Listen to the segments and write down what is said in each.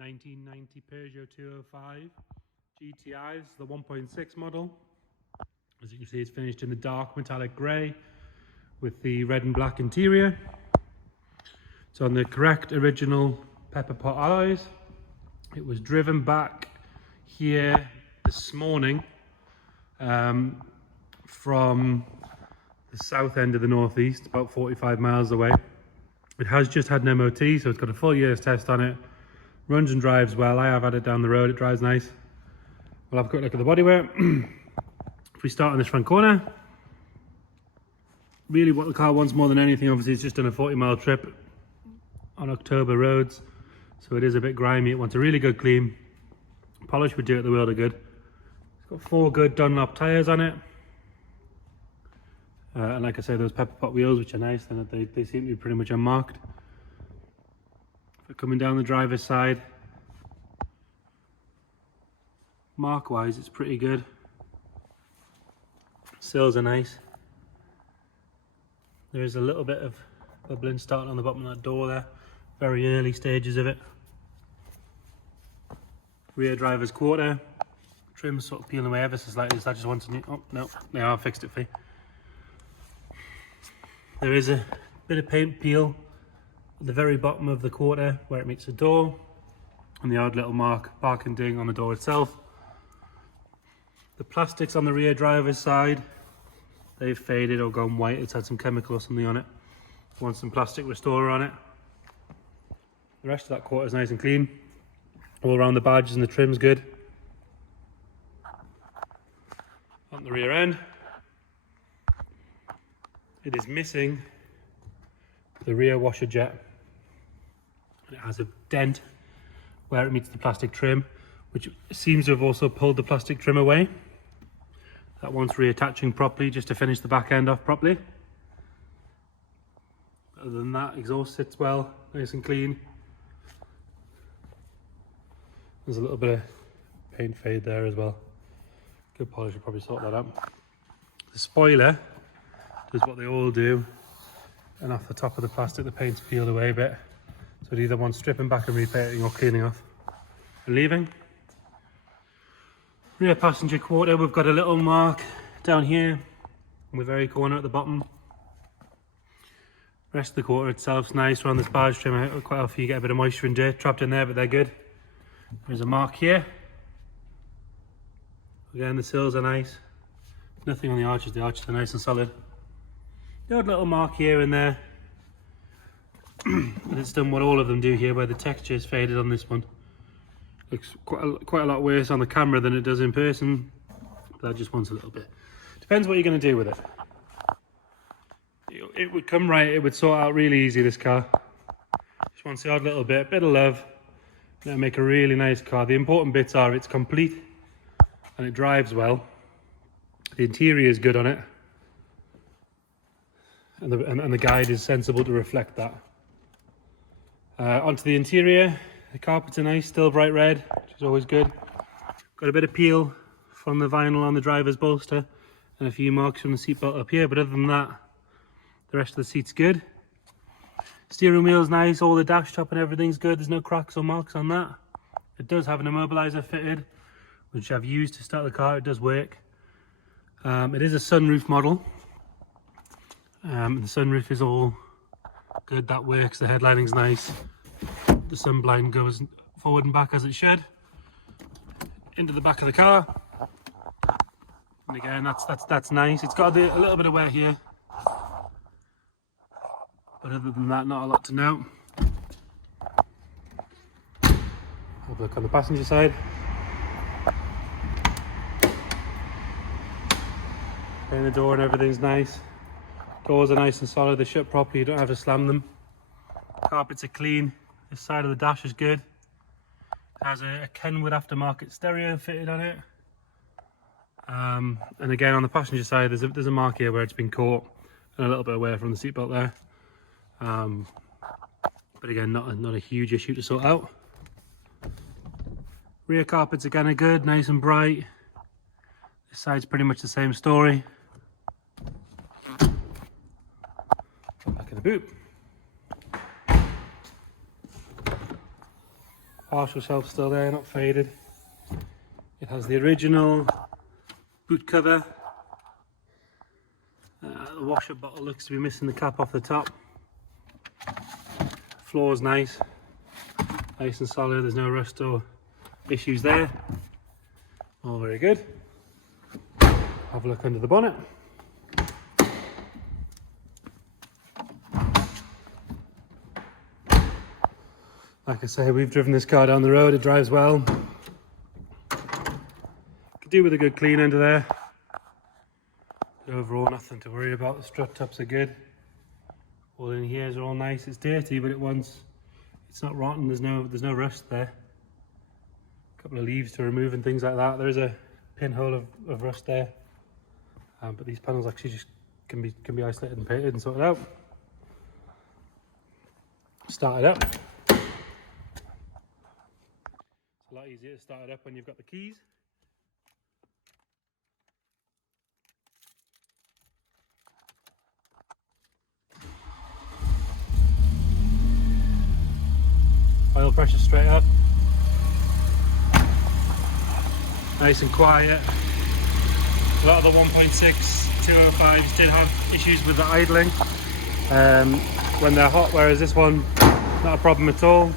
1990 Peugeot 205 GTIs, the 1.6 model. As you can see, it's finished in the dark metallic grey with the red and black interior. It's on the correct original pepper pot alloys. It was driven back here this morning from the south end of the northeast, about 45 miles away. It has just had an MOT, so it's got a full year's test on it. Runs and drives well. I have had it down the road, it drives nice. We'll have a quick look at the bodywork. If we start on this front corner, really what the car wants more than anything, obviously, it's just done a 40-mile trip on October roads, so it is a bit grimy. It wants a really good clean. Polish would do it the world of good. It's got 4 good Dunlop tyres on it. And like I say, those pepper pot wheels, which are nice, and they seem to be pretty much unmarked. But coming down the driver's side, mark-wise, it's pretty good. Sills are nice. There is a little bit of bubbling starting on the bottom of that door there. Very early stages of it. Rear driver's quarter. Trim's sort of peeling away ever so slightly, so I just want to... Oh, no, I fixed it for you. There is a bit of paint peel at the very bottom of the quarter where it meets the door, and the odd little parking ding on the door itself. The plastics on the rear driver's side, they've faded or gone white. It's had some chemical or something on it. Want some plastic restorer on it. The rest of that quarter is nice and clean. All around the badges and the trim's good. On the rear end, it is missing the rear washer jet. And it has a dent where it meets the plastic trim, which seems to have also pulled the plastic trim away. That wants reattaching properly just to finish the back end off properly. Other than that, exhaust sits well, nice and clean. There's a little bit of paint fade there as well. Good polish will probably sort that out. The spoiler does what they all do, and off the top of the plastic the paint's peeled away a bit. So it either wants stripping back and repainting or cleaning off and leaving. Rear passenger quarter, we've got a little mark down here on the very corner at the bottom. Rest of the quarter itself's nice. Around this barge trim, quite often you get a bit of moisture and dirt trapped in there, but they're good. There's a mark here. Again, the sills are nice. Nothing on the arches are nice and solid. The odd little mark here and there. But it's done what all of them do here, where the texture is faded on this one. Looks quite a lot worse on the camera than it does in person, but that just wants a little bit. Depends what you're going to do with it. It would come right, it would sort out really easy, this car. Just wants the odd little bit of love, and it'll make a really nice car. The important bits are it's complete and it drives well. The interior is good on it, and the guide is sensible to reflect that. Onto the interior. The carpets are nice, still bright red, which is always good. Got a bit of peel from the vinyl on the driver's bolster and a few marks from the seatbelt up here, but other than that, the rest of the seat's good. Steering wheel's nice, all the dash top and everything's good. There's no cracks or marks on that. It does have an immobilizer fitted, which I've used to start the car. It does work. It is a sunroof model. The sunroof is all good, that works. The headlighting's nice. The sun blind goes forward and back as it should. Into the back of the car, and again that's nice. It's got a little bit of wear here, but other than that, not a lot to note. Have a look on the passenger side. In the door and everything's nice. Doors are nice and solid. They shut properly. You don't have to slam them. Carpets are clean. This side of the dash is good. It has a Kenwood aftermarket stereo fitted on it. And again, on the passenger side, there's a mark here where it's been caught, and a little bit of wear from the seatbelt there. But again, not a huge issue to sort out. Rear carpets again are good, nice and bright. This side's pretty much the same story. Back in the boot. Partial shelf still there, not faded. It has the original boot cover. The washer bottle looks to be missing the cap off the top. Floor's nice and solid. There's no rust or issues there. All very good. Have a look under the bonnet. Like I say, we've driven this car down the road. It drives well. Could do with a good clean under there. Overall, nothing to worry about. The strut tops are good. All in here is all nice. It's dirty, but it's not rotten. There's no rust there. A couple of leaves to remove and things like that. There is a pinhole of rust there, but these panels actually just can be isolated and painted and sorted out. Start it up. It's a lot easier to start it up when you've got the keys. Oil pressure straight up. Nice and quiet. A lot of the 1.6 205s did have issues with the idling when they're hot, whereas this one, not a problem at all.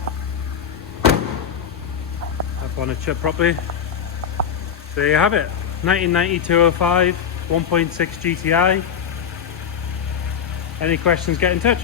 That bonnet shut properly. So there you have it. 1990 205, 1.6 GTI. Any questions, get in touch.